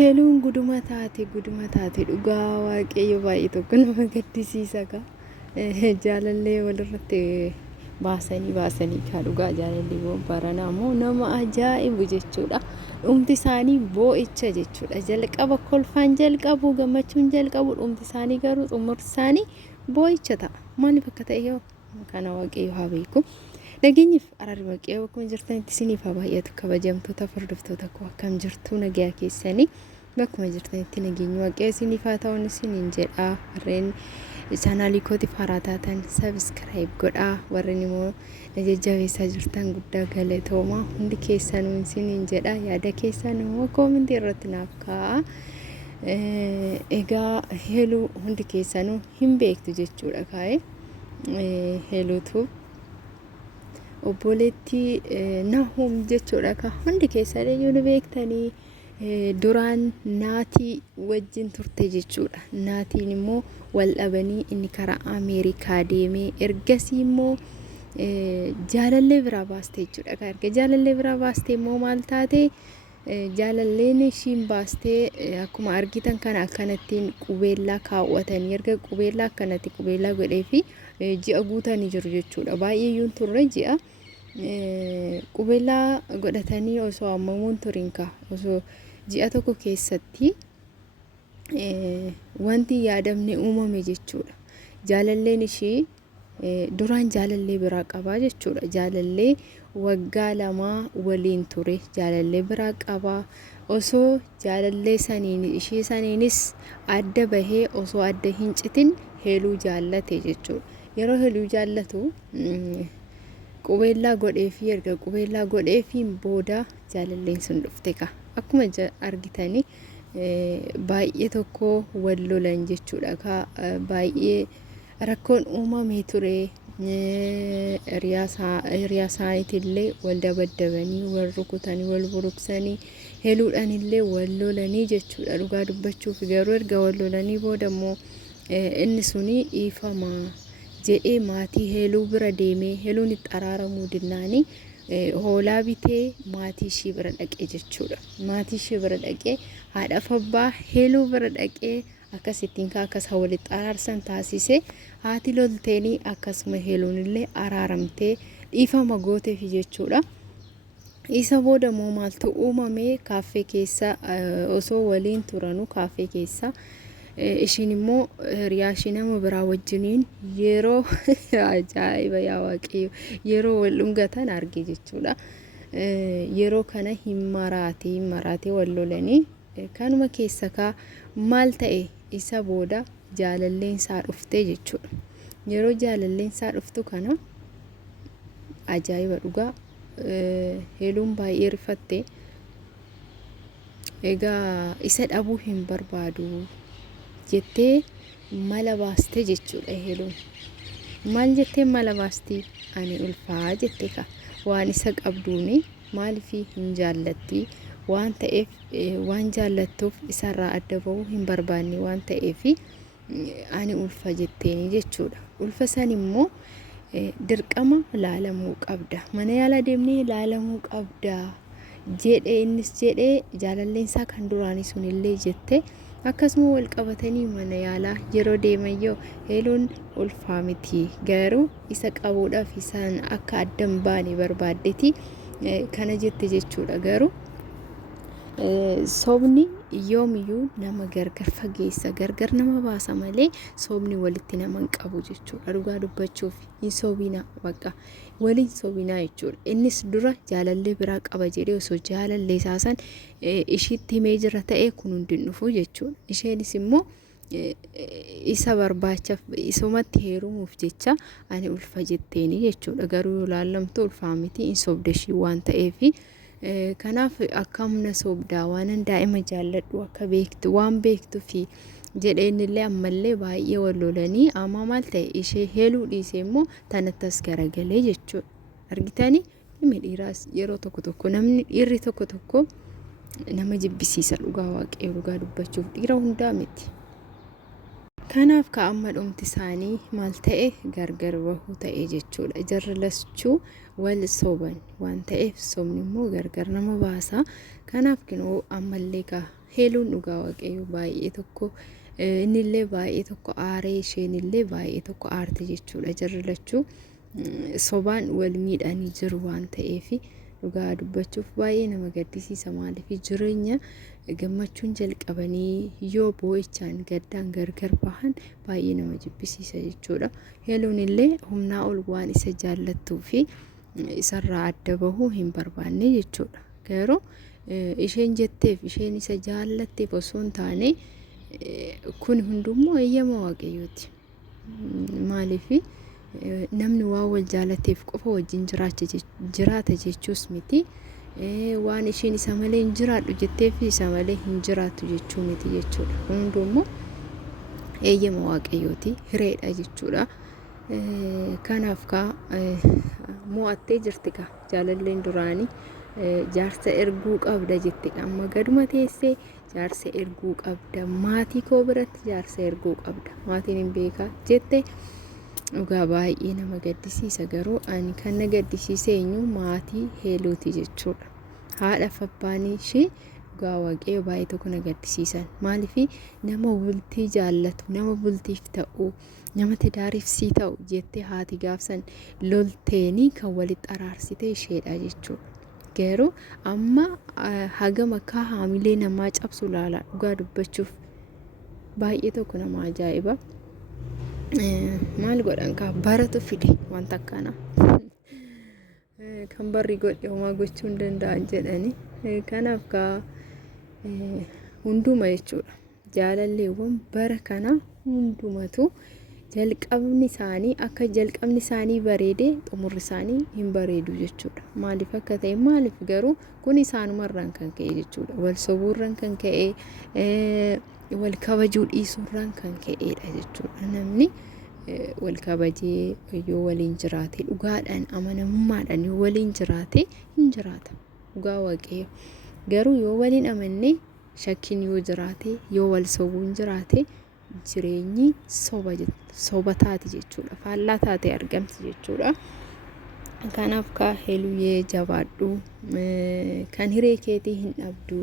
Heeluun guduma taate dhugaa waaqayyo baay'ee tokko nama gaddisiisa ka. Jaalallee walirratti baasanii ka dhugaa jaalalleewwan baranaa immoo nama ajaa'ibu jechuudha. Dhumti isaanii boo'icha jechuudha. Jalqaba kolfaan jalqabu gammachuun jalqabu dhumti isaanii garuu xumurti isaanii boo'icha ta'a. Maaliif akka ta'e yoo kana waaqayyo haa beeku. Nageenyiif araarri waaqayyo akkuma jirtanitti isiniif haa baay'atu kabajamtoota hordoftoota koo akkam jirtu nagaa keessanii bakkuma jirtanitti nageenyi waaqayyo isiniif haa ta'u isiniin jedha. Warreen chaanaalii kootiif haaraa taatan sabiskiraayib godhaa, warreen immoo na jajjabeessaa jirtan guddaa galatooma hundi keessanuu isiniin jedha. Yaada keessan immoo koomentii irratti naaf kaa'a. Egaa heeluu hundi keessanuu hin beektu jechuudha kaa'e heeluutu obboleetti Nahum jechuudha ka hundi keessanii ni beektanii. Duraan naatii wajjin turte jechuudha. Naatiin immoo wal dhabanii inni karaa Ameerikaa deemee ergasii immoo jaalallee biraa baaste jechuudha. Erga jaalallee biraa baaste immoo maal taate jaalalleen ishiin baastee akkuma argitan kana akkanattiin qubeellaa kaawwatanii erga qubeellaa akkanatti qubeellaa godhee fi ji'a guutanii jiru jechuudha. Baay'ee yuun turre ji'a qubeellaa godhatanii osoo ammamuun turinka osoo ji'a tokko keessatti wanti yaadamne uumame jechuudha. Jaalalleen ishii duraan jaalallee biraa qabaa jechuudha. Jaalallee waggaa lamaa waliin ture jaalallee biraa qabaa. Osoo jaalallee saniin ishii saniinis adda bahee osoo adda hin citin heeluu jaallate jechuudha. Yeroo heeluu jaallatu qubeellaa godhee fi erga qubeellaa godhee fi booda jaalalleen sun dhufte ka akkuma argitanii baay'ee tokko wal lolan jechuudha ka baay'ee rakkoon uumamee ture. Hiriyaa isaaniitillee wal dabaddabanii wal rukutanii wal buruqsanii heeluudhaan illee wal lolanii jechuudha. Dhugaa dubbachuuf garuu erga wal lolanii booda immoo inni suni dhiifama jedhee maatii heeluu bira deemee heeluun itti araaramuu dinnaanii hoolaa bitee maatii ishii bira dhaqee jechuudha. Maatii ishii bira dhaqee haadha abbaa heeluu bira dhaqee akkasittiin akkas walitti araarsan taasise. Haati lolteenii akkasuma heeluun illee araaramtee dhiifama gooteef jechuudha. Isa booda immoo maaltu uumame kaaffee keessa osoo waliin turanuu kaaffee keessa ishiin immoo hiriyaa ishii nama biraa wajjiniin yeroo ajaa'iba yaa waaqayyo yeroo wal dhungatan arge jechuudha. Yeroo kana hin maraatee wal lolanii kanuma keessa ka maal ta'e isa booda jaalalleen isaa dhufte jechuudha. Yeroo jaalalleen isaa dhuftu kana ajaa'iba dhugaa heeluun baay'ee rifatte. Egaa isa dhabuu hin barbaadu jettee mala baaste jechuudha. Heeluun maal jettee mala baasti? Ani ulfaa jette ka waan isa qabduuni maaliif hin jaallatti waan ta'eef waan jaallattuuf isarraa adda bahuu hin barbaanne waan ta'eef ani ulfa jetteeni jechuudha. Ulfa san immoo dirqama laalamuu qabda. Mana yaala deemnee laalamuu qabda jedhee innis jedhee jaalalleen isaa kan duraanii sunillee jette. Akkasuma wal qabatanii mana yaalaa yeroo deemayyoo heeluun ulfaa miti garuu isa qabuudhaaf isaan akka addan baane barbaaddeti kana jette jechuudha. Garuu sobni yoomiyyuu nama gargar fageessa gargar nama baasa malee sobni walitti nama hin qabu jechuudha. Dhugaa dubbachuuf hin sobina bakka waliin sobinaa jechuudha. Innis dura jaalallee biraa qaba jedhee osoo jaalallee isaasan ishiitti himee jira ta'e kun hundi dhufu jechuudha. Isheenis immoo isa barbaachaaf isumatti heerumuuf jecha ani ulfa jetteeni jechuudha. Garuu laallamtu ulfaa miti hin sobde ishii waan ta'eefi kanaaf akkamna sobdaa waan daa'ima jaalladhu akka beektu waan beektu fi jedheenillee ammallee baay'ee wal lolanii amma maal ta'e ishee heeluu dhiisee immoo tanattas garagalee jechuudha. Argitanii namni dhiiraas yeroo tokko namni dhiirri tokko nama jibbisiisa dhugaa waaqayyo dhugaa dubbachuuf dhiira hundaa miti. Kanaaf ka amma dhumti isaanii maal ta'e gargar bahuu ta'e jechuudha. Jarri lachuu wal soban waan ta'eef sobni immoo gargar nama baasa. Kanaaf kinoo ammallee ka heeluun dhugaa waaqayyo baay'ee tokko innillee baay'ee tokko aaree isheenillee baay'ee tokko aarte jechuudha. Jarri lachuu sobaan wal miidhanii jiru waan ta'eef dhugaa dubbachuuf baay'ee nama gaddisiisa. Maaliif jireenya gammachuun jalqabanii yoo boo'ichaan gaddaan gargar bahan baay'ee nama jibbisiisa jechuudha. Heeluun illee humnaa ol waan isa jaallattuu fi isarraa adda bahuu hin barbaanne jechuudha. Garuu isheen jetteef isheen isa jaallatteef osoo hin taane kun hundummoo eeyyama waaqayyooti. Maaliif namni waa wal jaallateef qofa wajjin jiraata jechuus miti. Waan isheen isa malee hin jiraadhu jetteef isa malee hin jiraatu jechuu miti jechuudha. Hundummoo eeyyama waaqayyooti, hireedha jechuudha. Kanaaf mo'attee jirti ka jaalalleen duraanii jaarsa erguu qabda jetti. Amma gaduma teessee jaarsa erguu qabda, maatii koo biratti jaarsa erguu qabda, maatiin hin beekaa jette. Dhugaa baay'ee nama gaddisiisa. Garuu ani kan na gaddisiise eenyu maatii heeluuti jechuudha. Haadha fi abbaan ishee dhugaa waaqayyo baay'ee tokko na gaddisiisan. Maaliif nama bultii jaallatu, nama bultiif ta'u, nama tidaariif sii ta'u jettee haati gaafsan lolteenii kan walitti araarsite isheedha jechuudha. Garuu amma hagam akka haamilee namaa cabsu laala. Dhugaa dubbachuuf baay'ee tokko nama ajaa'iba. Maal godhan ka baratu fide wanta akkana kan barri godhe homaa gochuu hin danda'an jedhani. Kanaaf ka hunduma jechuudha. Jaalalleewwan bara kana hundumatu jalqabni isaanii akka jalqabni isaanii bareedee xumurri isaanii hin bareedu jechuudha. Maaliif akka ta'e maaliif garuu kun isaanumarraan kan ka'e jechuudha. Wal sobuurraan kan ka'e wal kabajuu dhiisuurraan kan ka'edha jechuudha. Namni wal kabajee yoo waliin jiraate dhugaadhaan amanamummaadhaan yoo waliin jiraate hin jiraata. Dhugaa waaqayyo. Garuu yoo waliin amanne shakkiin yoo jiraate yoo wal sobuun jiraate jireenyi soba taati jechuudha. Faallaa taate argamti jechuudha. Kanaaf ka heeluyee jabaadhu, kan hiree keetii hin dhabdu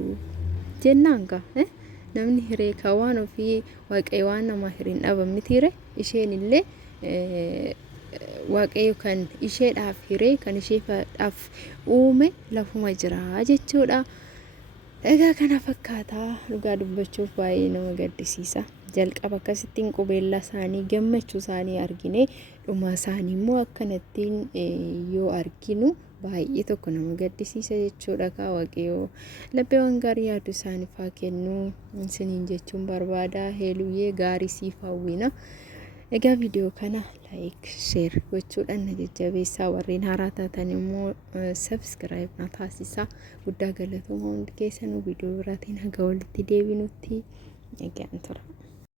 jennaan ka namni hiree ka waan ofii waaqayyo waan nama hireen dhabamni tiire isheen illee waaqayyo kan isheedhaaf hiree kan isheedhaaf uume lafuma jira jechuudha. Egaa kana fakkaataa dhugaa dubbachuuf baay'ee nama gaddisiisa. Jalqaba akkasittiin qubeellaa isaanii gammachuu isaanii argine dhuma isaanii immoo akkanattiin yoo arginu baay'ee tokko nama gaddisiisa jechuudha. Ka waaqayyo lapheewwan gaarii yaadu isaaniif haa kennu isiniin jechuun barbaada. Heeluyyee gaarii siif hawwina. Egaa viidiyoo kana like share gochuudhaan na jajjabeessaa. Warreen haaraa taatan immoo subscribe na taasisaa. Guddaa galatooma hundi keessanuu viidiyoo biraatiin haga walitti deebinutti egaan tura.